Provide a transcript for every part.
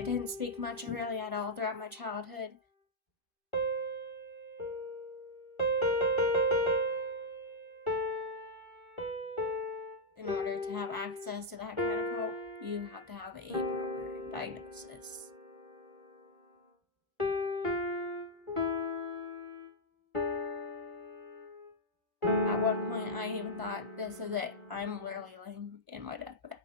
I didn't speak much or really at all throughout my childhood. In order to have access to that kind of help, you have to have a proper diagnosis. At one point, I even thought, this is it. I'm literally laying in my deathbed.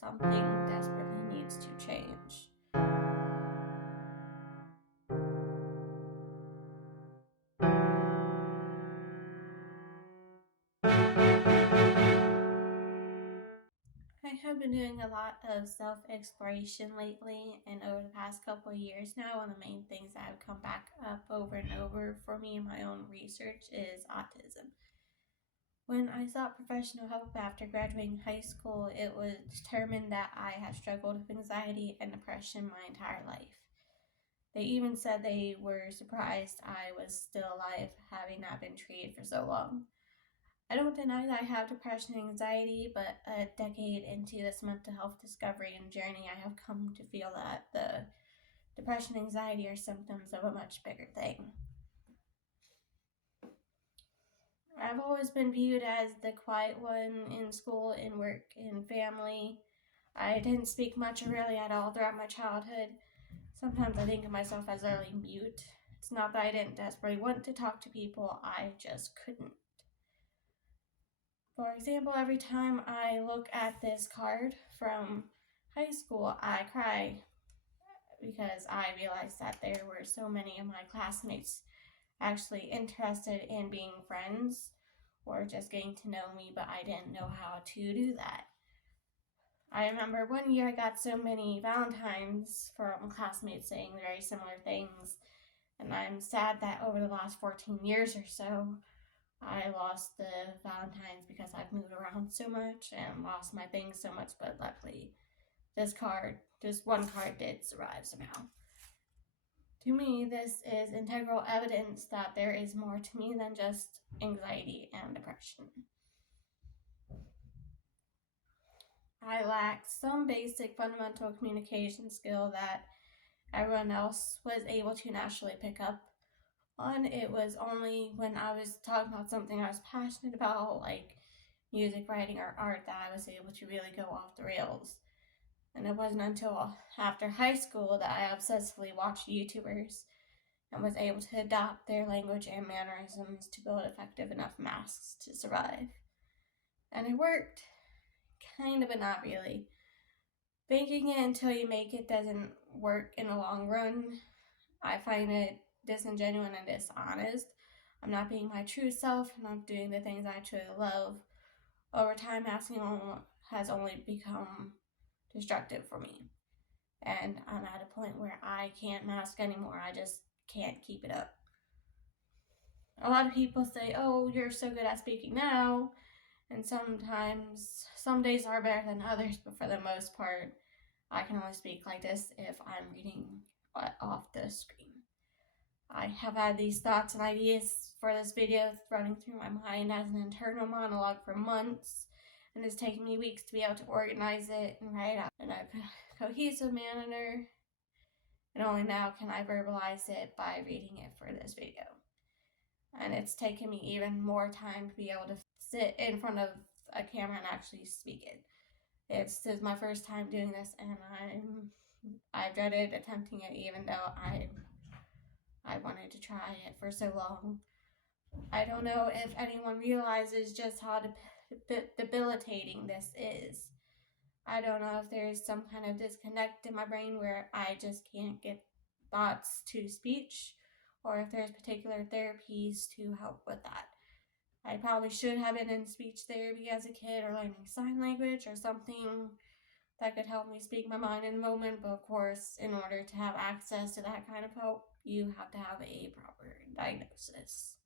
Something desperately needs to change. I have been doing a lot of self-exploration lately, and over the past couple of years now, one of the main things that have come back up over and over for me in my own research is autism. When I sought professional help after graduating high school, it was determined that I had struggled with anxiety and depression my entire life. They even said they were surprised I was still alive, having not been treated for so long. I don't deny that I have depression and anxiety, but a decade into this mental health discovery and journey, I have come to feel that the depression and anxiety are symptoms of a much bigger thing. I've always been viewed as the quiet one in school, in work, in family. I didn't speak much or really at all throughout my childhood. Sometimes I think of myself as early mute. It's not that I didn't desperately want to talk to people, I just couldn't. For example, every time I look at this card from high school, I cry because I realized that there were so many of my classmates actually interested in being friends or just getting to know me, but I didn't know how to do that. I remember one year I got so many Valentines from classmates saying very similar things, and I'm sad that over the last 14 years or so, I lost the Valentines because I've moved around so much and lost my things so much, but luckily this one card did survive somehow. To me, this is integral evidence that there is more to me than just anxiety and depression. I lack some basic fundamental communication skill that everyone else was able to naturally pick up on. It was only when I was talking about something I was passionate about, like music, writing, or art, that I was able to really go off the rails. And it wasn't until after high school that I obsessively watched YouTubers and was able to adopt their language and mannerisms to build effective enough masks to survive. And it worked, kind of, but not really. Faking it until you make it doesn't work in the long run. I find it disingenuous and dishonest. I'm not being my true self, and I'm doing the things I truly love. Over time, masking has only become destructive for me. And I'm at a point where I can't mask anymore. I just can't keep it up. A lot of people say, oh, you're so good at speaking now. And sometimes, some days are better than others, but for the most part, I can only speak like this if I'm reading off the screen. I have had these thoughts and ideas for this video running through my mind as an internal monologue for months, and it's taken me weeks to be able to organize it and write it out in a cohesive manner, and only now can I verbalize it by reading it for this video. And it's taken me even more time to be able to sit in front of a camera and actually speak it. This is my first time doing this, and I dreaded attempting it, even though I wanted to try it for so long. I don't know if anyone realizes just how debilitating this is. I don't know if there's some kind of disconnect in my brain where I just can't get thoughts to speech, or if there's particular therapies to help with that. I probably should have been in speech therapy as a kid, or learning sign language or something that could help me speak my mind in the moment, but of course, in order to have access to that kind of help, you have to have a proper diagnosis.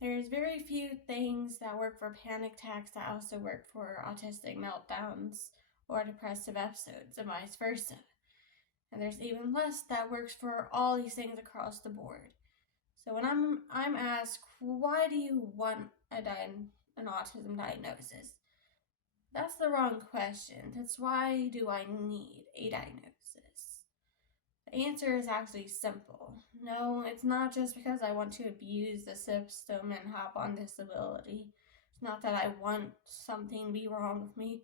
There's very few things that work for panic attacks that also work for autistic meltdowns or depressive episodes, and vice versa. And there's even less that works for all these things across the board. So when I'm asked, why do you want an autism diagnosis? That's the wrong question. That's why do I need a diagnosis? The answer is actually simple. No, it's not just because I want to abuse the system and hop on disability. It's not that I want something to be wrong with me.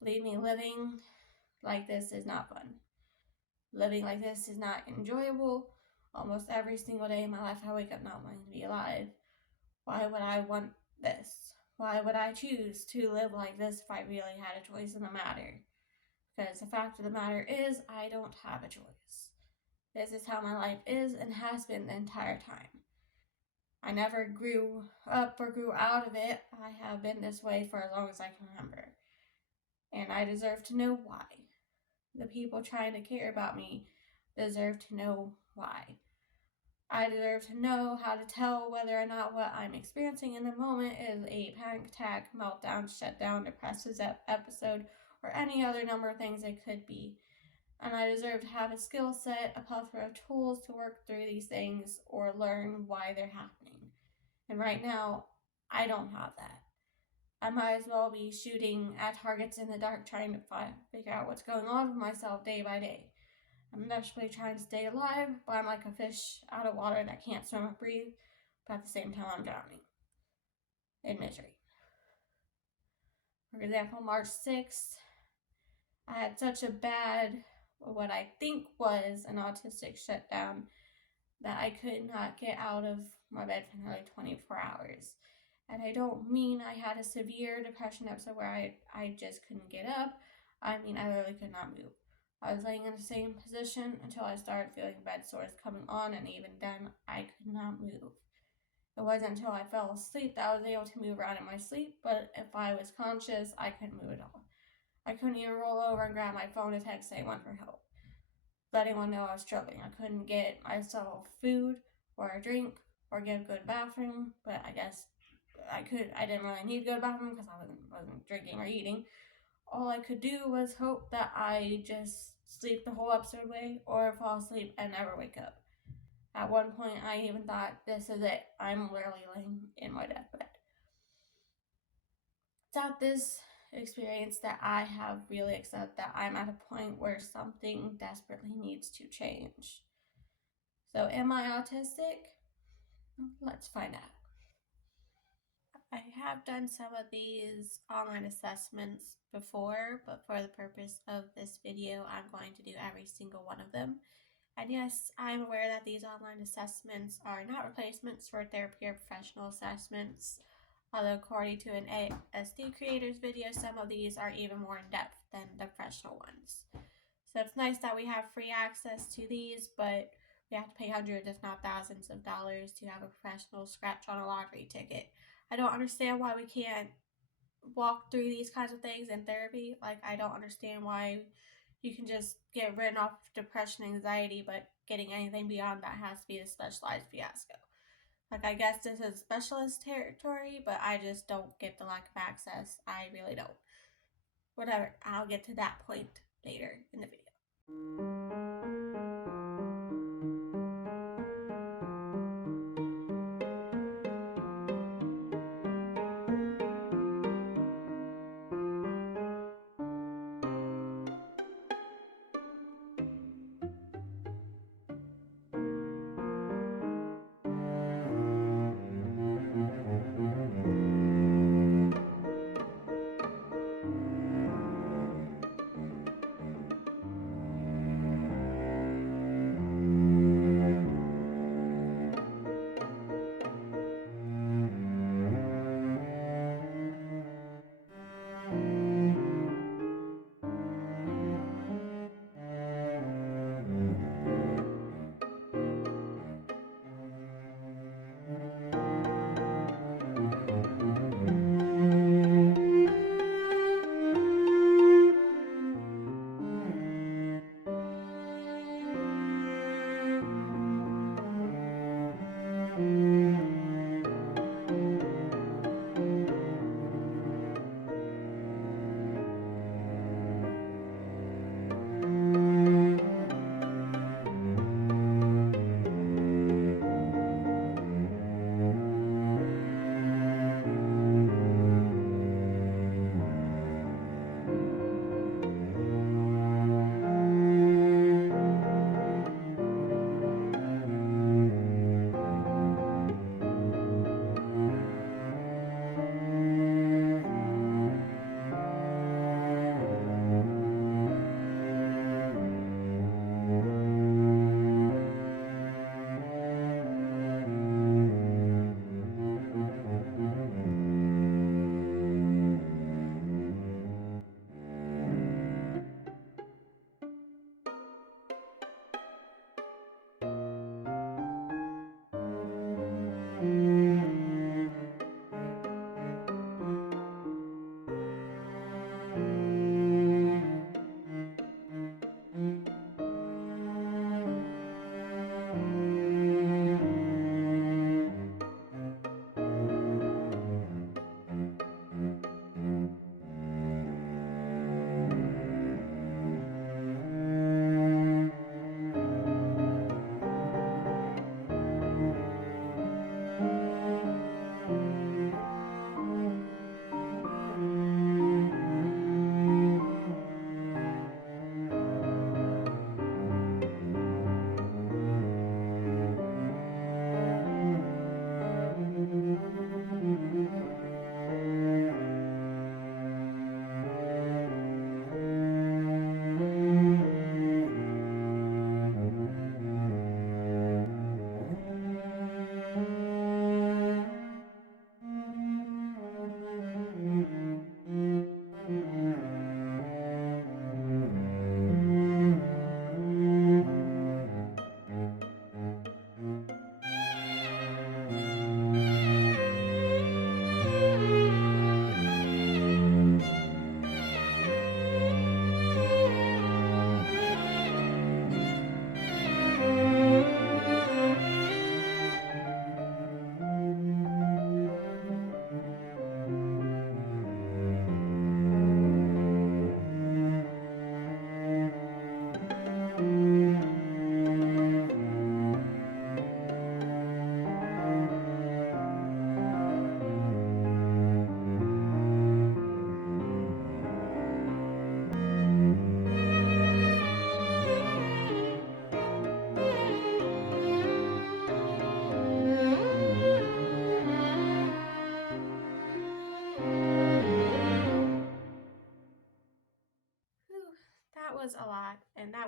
Believe me, living like this is not fun. Living like this is not enjoyable. Almost every single day in my life, I wake up not wanting to be alive. Why would I want this? Why would I choose to live like this if I really had a choice in the matter? Because the fact of the matter is, I don't have a choice. This is how my life is and has been the entire time. I never grew up or grew out of it. I have been this way for as long as I can remember. And I deserve to know why. The people trying to care about me deserve to know why. I deserve to know how to tell whether or not what I'm experiencing in the moment is a panic attack, meltdown, shutdown, depressive episode, or any other number of things it could be. And I deserve to have a skill set, a plethora of tools to work through these things or learn why they're happening. And right now, I don't have that. I might as well be shooting at targets in the dark trying to figure out what's going on with myself day by day. I'm desperately trying to stay alive, but I'm like a fish out of water that can't swim or breathe, but at the same time I'm drowning in misery. For example, March 6th, I had such a bad, what I think was an autistic shutdown, that I could not get out of my bed for nearly 24 hours. And I don't mean I had a severe depression episode where I just couldn't get up. I mean I literally could not move. I was laying in the same position until I started feeling bed sores coming on, and even then I could not move. It wasn't until I fell asleep that I was able to move around in my sleep, but if I was conscious, I couldn't move at all. I couldn't even roll over and grab my phone to text anyone for help. Let anyone know I was struggling. I couldn't get myself food or a drink or get a good bathroom, but I guess I didn't really need to go to the bathroom because I wasn't drinking or eating. All I could do was hope that I just sleep the whole episode away or fall asleep and never wake up. At one point, I even thought, this is it. I'm literally laying in my deathbed. It's at this experience that I have really accepted that I'm at a point where something desperately needs to change. So, am I autistic? Let's find out. I have done some of these online assessments before, but for the purpose of this video, I'm going to do every single one of them. And yes, I'm aware that these online assessments are not replacements for therapy or professional assessments, although according to an ASD creator's video, some of these are even more in-depth than the professional ones. So it's nice that we have free access to these, but we have to pay hundreds, if not thousands of dollars to have a professional scratch on a lottery ticket. I don't understand why we can't walk through these kinds of things in therapy. Like, I don't understand why you can just get rid of depression and anxiety, but getting anything beyond that has to be a specialized fiasco. Like, I guess this is specialist territory, but I just don't get the lack of access. I really don't. Whatever, I'll get to that point later in the video.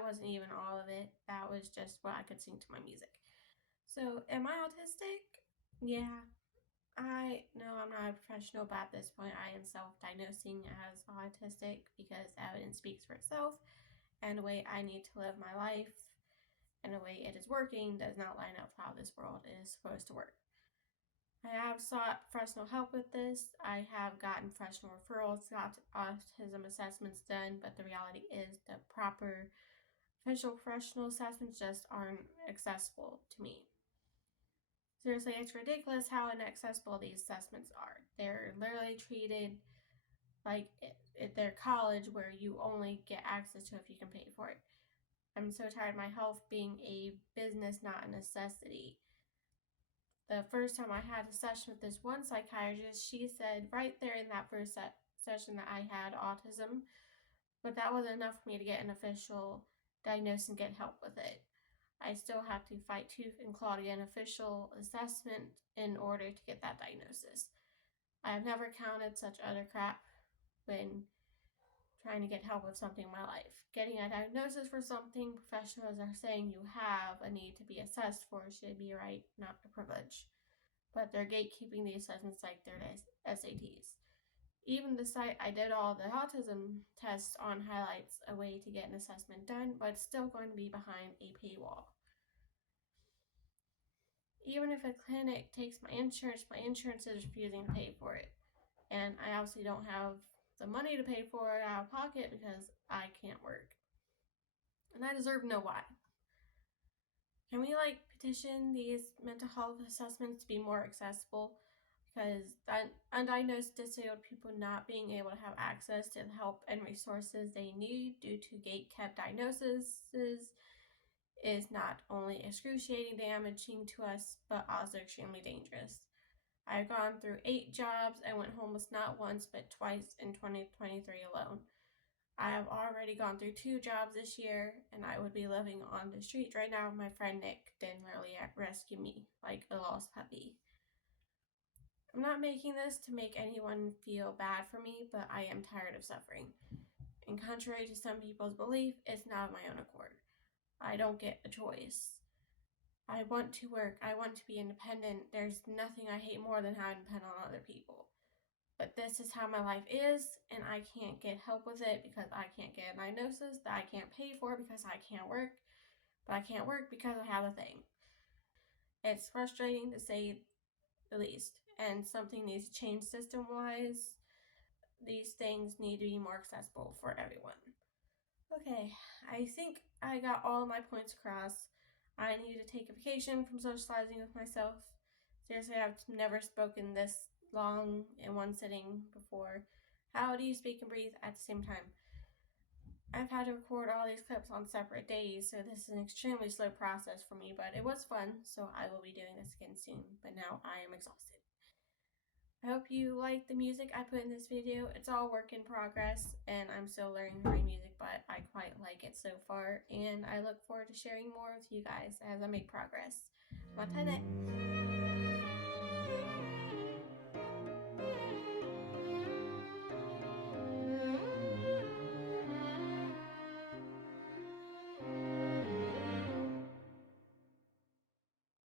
wasn't even all of it. That was just what I could sing to my music. So, am I autistic? Yeah. I'm not a professional, but at this point I am self-diagnosing as autistic because evidence speaks for itself, and the way I need to live my life and the way it is working does not line up how this world is supposed to work. I have sought professional help with this. I have gotten professional referrals, got autism assessments done, but the reality is the proper official professional assessments just aren't accessible to me. Seriously, it's ridiculous how inaccessible these assessments are. They're literally treated like at their college where you only get access to if you can pay for it. I'm so tired of my health being a business, not a necessity. The first time I had a session with this one psychiatrist, she said right there in that first session that I had autism, but that wasn't enough for me to get an official diagnosis and get help with it. I still have to fight tooth and claw to get an official assessment in order to get that diagnosis. I have never counted such utter crap when trying to get help with something in my life. Getting a diagnosis for something professionals are saying you have a need to be assessed for should be a right, not a privilege. But they're gatekeeping the assessments like they're SATs. Even the site I did all the autism tests on highlights a way to get an assessment done, but it's still going to be behind a paywall. Even if a clinic takes my insurance is refusing to pay for it. And I obviously don't have the money to pay for it out of pocket because I can't work. And I deserve to know why. Can we petition these mental health assessments to be more accessible? Because undiagnosed disabled people not being able to have access to the help and resources they need due to gate-kept diagnoses is not only excruciating damaging to us, but also extremely dangerous. I've gone through 8 jobs and went homeless not once, but twice in 2023 alone. I have already gone through 2 jobs this year, and I would be living on the streets right now if my friend Nick didn't literally rescue me like a lost puppy. I'm not making this to make anyone feel bad for me, but I am tired of suffering. And contrary to some people's belief, it's not of my own accord. I don't get a choice. I want to work. I want to be independent. There's nothing I hate more than having to depend on other people. But this is how my life is, and I can't get help with it because I can't get a diagnosis that I can't pay for because I can't work. But I can't work because I have a thing. It's frustrating to say the least, and something needs to change system-wise. These things need to be more accessible for everyone. Okay, I think I got all my points across. I need to take a vacation from socializing with myself. Seriously, I've never spoken this long in one sitting before. How do you speak and breathe at the same time? I've had to record all these clips on separate days, so this is an extremely slow process for me, but it was fun, so I will be doing this again soon, but now I am exhausted. I hope you like the music I put in this video. It's all work in progress, and I'm still learning my music, but I quite like it so far, and I look forward to sharing more with you guys as I make progress. Matane!